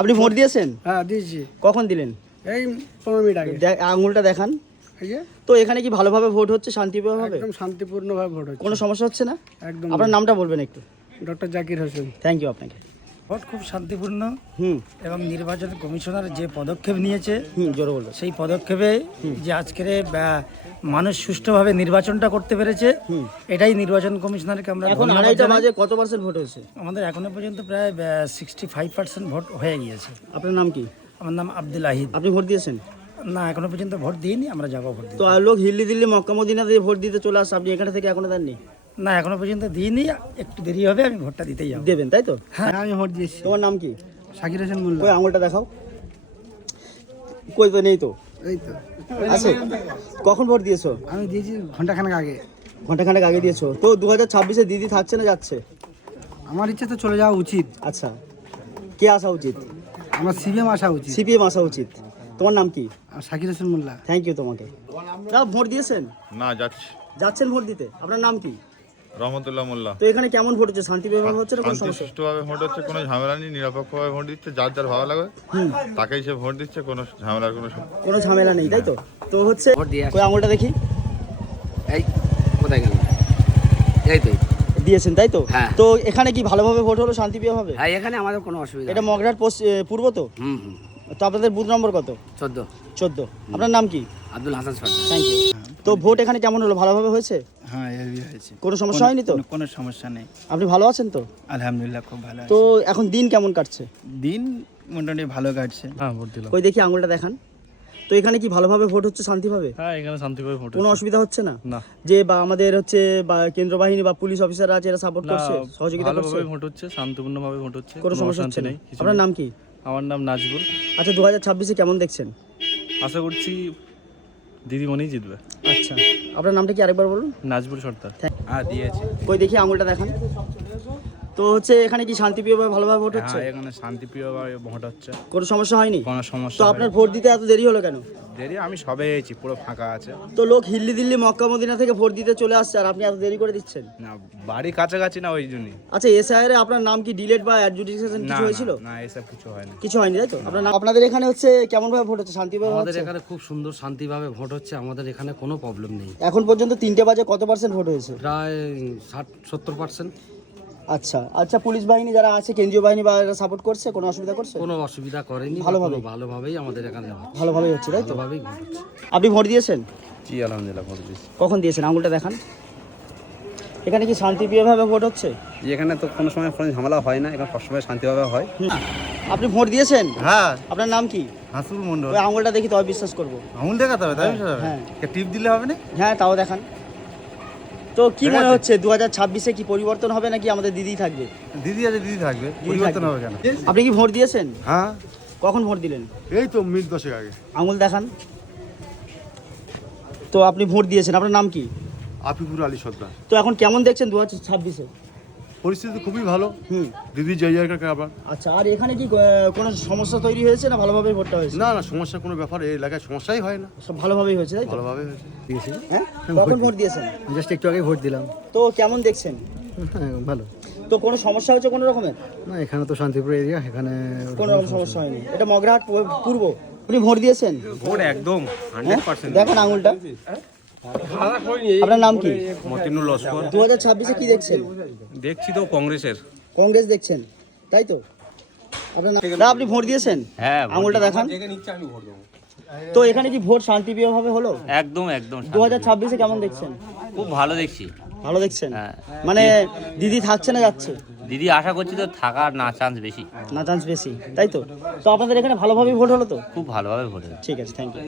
আপনি ভোট দিয়েছেন? হ্যাঁ দিয়েছি। কখন দিলেন? এই 15 মিনিট আগে। আঙুলটা দেখান। তো এখানে কি ভালোভাবে ভোট হচ্ছে, শান্তিপূর্ণভাবে? একদম শান্তিপূর্ণভাবে ভোট হচ্ছে। কোনো সমস্যা হচ্ছে না? একদম। আপনার নামটা বলবেন একটু। Doctor Zakir Hossain. Thank you আপনাকে। ভোট খুব শান্তিপূর্ণ হুম এবং নির্বাচন কমিশনার যে পদক্ষেপ নিয়েছে জোরে বলবেন। সেই পদক্ষেপে যে আজকের মানুষ সুষ্ঠুভাবে নির্বাচনটা করতে পেরেছে, এটাই নির্বাচন কমিশনারকে আমরা এখন ধন্যবাদ 2:30 জানাই। বাজে কত পার্সেন্ট ভোট হয়েছে? আমাদের এখনো পর্যন্ত প্রায় 65% ভোট হয়ে গিয়েছে। আপনার নাম কি? আমার নাম আব্দুল আহিদ। আপনি ভোট দিয়েছেন? না, এখনো পর্যন্ত ভোট দিইনি, আমরা যাবো ভোট দিতে। তো লোক হিল্লি দিল্লি মক্কা মদিনা দিয়ে ভোট দিতে চলে আসছে, আপনি এখানে থেকে এখনো দেননি? না, এখনো পর্যন্ত দিইনি, একটু দেরি হবে, আমি ভোটটা দিতেই যাবো। দেবেন তাই তো? হ্যাঁ আমি ভোট দিয়েছি। তোমার নাম কি? শাকির হোসেন মোল্লা। কই আঙুলটা দেখাও। কই তো নেই তো। এই তো আছে। কখন ভোট দিয়েছো? আমি দিয়েছি ঘন্টাখানেক আগে। ঘন্টাখানেক আগে দিয়েছো। তো 2026-এ দিদি থাকছে না যাচ্ছে? আমার ইচ্ছে তো চলে যাওয়া উচিত। আচ্ছা, কে আসা উচিত? আমার সিপিএম আসা উচিত। সিপিএম আসা উচিত। তোমার নাম কি? শাকির হোসেন মোল্লা। থ্যাংক ইউ তোমাকে। না ভোট দিয়েছেন? না, যাচ্ছি। যাচ্ছেন ভোট দিতে? আপনার নাম কি? রহমতুল্লাহ মোল্লা। তো এখানে কেমন ভোট হচ্ছে? শান্তিপূর্ণভাবে হচ্ছে না কোনো সমস্যা? সুষ্ঠুভাবে ভোট হচ্ছে, কোনো ঝামেলা নেই, নিরপেক্ষভাবে ভোট দিচ্ছে, যার যার ভালো লাগে তাকেই সে ভোট দিচ্ছে, কোনো ঝামেলার কোনো ঝামেলা নেই তাই তো? তো হচ্ছে কই আঙুলটা দেখি। এই কোথায় গেল? এই তো দিয়েছেন তাই তো? হ্যাঁ। তো এখানে কি ভালোভাবে ভোট হলো, শান্তিপ্রিয়ভাবে? হ্যাঁ, এখানে আমাদের কোনো অসুবিধা এটা মগরাট পূর্ব তো? হুম। তো আপনাদের বুথ নম্বর কত? 14 আপনার নাম কি? আব্দুল হাসান সরকার। Thank you. তো ভোট এখানে কেমন হলো, ভালোভাবে হয়েছে? হ্যাঁ, হয়েছে। কোনো সমস্যা হয়নি তো? কোনো সমস্যা নেই, আপনি ভালো আছেন তো? আলহামদুলিল্লাহ খুব ভালো। তো এখন দিন কেমন কাটছে? দিন মোটামুটি ভালো কাটছে। হ্যাঁ, ভোট দিলাম। কই দেখি আঙুলটা দেখান। তো এখানে কি ভালোভাবে ভোট হচ্ছে, শান্তিভাবে? হ্যাঁ, এখানে শান্তিভাবে ভোট কোনো অসুবিধা হচ্ছে না? না। যে বা আমাদের হচ্ছে বা কেন্দ্র বাহিনী বা পুলিশ অফিসাররা আছে, এরা সাপোর্ট করছে, সহযোগিতা করছে? ভালোভাবে ভোট হচ্ছে, শান্তিপূর্ণভাবে ভোট হচ্ছে, কোনো সমস্যা হচ্ছে নেই। না? আপনার নাম কি? আমার নাম নাজবুল। আচ্ছা, 2026-এ কেমন দেখছেন? আশা করছি দিদিমণি জিতবে। আচ্ছা, আপনার নামটা কি আরেকবার বলুন? নাজবুল সর্দার। হ্যাঁ, দিয়েছি। কই দেখি আঙুলটা দেখান। তো হচ্ছে এখানে কি শান্তিপ্রিয়ভাবে ভালোভাবে ভোট হচ্ছে? হ্যাঁ, এখানে শান্তিপ্রিয়ভাবে ভোট হচ্ছে, কোনো সমস্যা হয়নি? কোনো সমস্যা তো আপনার ভোট দিতে এত দেরি হলো কেন? দেরি আমি সবে এসেছি, পুরো ফাঁকা আছে। তো লোক হিল্লি দিল্লি মক্কা মদিনা থেকে ভোট দিতে চলে আসছে, আর আপনি এত দেরি করে দিচ্ছেন? না, বাড়ি কাছাকাছি না, ওই জন্যই। আচ্ছা, এসআইআর আপনার নাম কি ডিলেট বা অ্যাডজুডিকেশন কিছু হয়েছিল? না, এসব কিছু হয়নি। কিছু হয়নি তাই তো? আপনাদের এখানে হচ্ছে কেমন ভাবে ভোট হচ্ছে, শান্তিভাবে আমাদের হচ্ছে? এখানে খুব সুন্দর শান্তিভাবে ভোট হচ্ছে, আমাদের এখানে কোনো প্রবলেম নেই। এখন পর্যন্ত 3টে বাজে কত পার্সেন্ট ভোট হয়েছে? প্রায় 60-70%। আচ্ছা আচ্ছা, পুলিশ বাহিনী যারা আছে, কেন্দ্রীয় বাহিনী বা এরা সাপোর্ট করছে, কোনো অসুবিধা করছে? কোনো অসুবিধা করেনি, ভালোভাবেই আমাদের এখানে হচ্ছে। ভালোভাবেই হচ্ছে তাই তো? ভালোভাবেই ভোট হচ্ছে। আপনি ভোট দিয়েছেন? জি, আলহামদুলিল্লাহ ভোট দিয়েছি। কখন দিয়েছেন? আঙুলটা দেখান। এখানে কি শান্তিপ্রিয়ভাবে ভোট হচ্ছে? এখানে তো কোনো সময় কোনো ঝামেলা হয় না, এখানে সবসময় শান্তিভাবে হয়। আপনি ভোট দিয়েছেন? হ্যাঁ। আপনার নাম কি? হাসুর মন্ডল। ওই আঙুলটা দেখি তবে বিশ্বাস করবো। আঙুল দেখাতে হবে, তাই হ্যাঁ। টিপ দিলে হবে না? হ্যাঁ, তাও দেখান। তো কি মনে হচ্ছে 2026-এ কি পরিবর্তন হবে নাকি আমাদের দিদি থাকবে? দিদি আছে, দিদি থাকবে, দিদি পরিবর্তন থাকবে। হবে কেন? আপনি কি ভোট দিয়েছেন? হ্যাঁ, কখন ভোট দিলেন? এই তো মিনিট 10 আগে। আঙুল দেখান। তো আপনি ভোট দিয়েছেন, আপনার নাম কি? আফিকুর আলী সর্দার। তো এখন কেমন দেখছেন 2026-এ? পরিস্থিতি খুবই ভালো। হুম। দিদি জয় জয়কার আবার। আচ্ছা, আর এখানে কি কোনো সমস্যা তৈরি হয়েছে না ভালোভাবে ভোটটা হয়েছে? না না, সমস্যার কোনো ব্যাপার, এই এলাকায় সমস্যাই হয় না, সব ভালোভাবেই হয়েছে তাই তো? ভালোভাবে হয়েছে। হ্যাঁ, কখন ভোট দিয়েছেন? জাস্ট একটু আগে ভোট দিলাম। তো কেমন দেখছেন? হ্যাঁ ভালো। তো কোনো সমস্যা হচ্ছে কোনো রকমের? না, এখানে তো শান্তিপুর এরিয়া, এখানে কোনো রকম সমস্যা হয়নি। এটা মগরাহাট পূর্ব। আপনি ভোট দিয়েছেন? ভোট একদম হ্যাঁ? দেখেন আঙুলটা। আপনার নাম কি? মতিনুল লস্কর। 2026-এ কি দেখছেন? দেখছি তো কংগ্রেসের। কংগ্রেস দেখছেন তাই তো? আপনার নাম? না, আপনি ভোট দিয়েছেন? হ্যাঁ, আঙুলটা দেখান। তো এখানে কি ভোট শান্তিপ্রিয়ভাবে হলো? একদম একদম 2026-এ কেমন দেখছেন? খুব ভালো দেখছি। ভালো দেখছেন? হ্যাঁ। মানে দিদি থাকছে না যাচ্ছে? দিদি আশা করছি তো থাকার না চান্স বেশি, না চান্স বেশি তাই তো? তো আপনাদের এখানে ভালোভাবেই ভোট হলো তো? খুব ভালোভাবে ভোট। ঠিক আছে, থ্যাংক ইউ।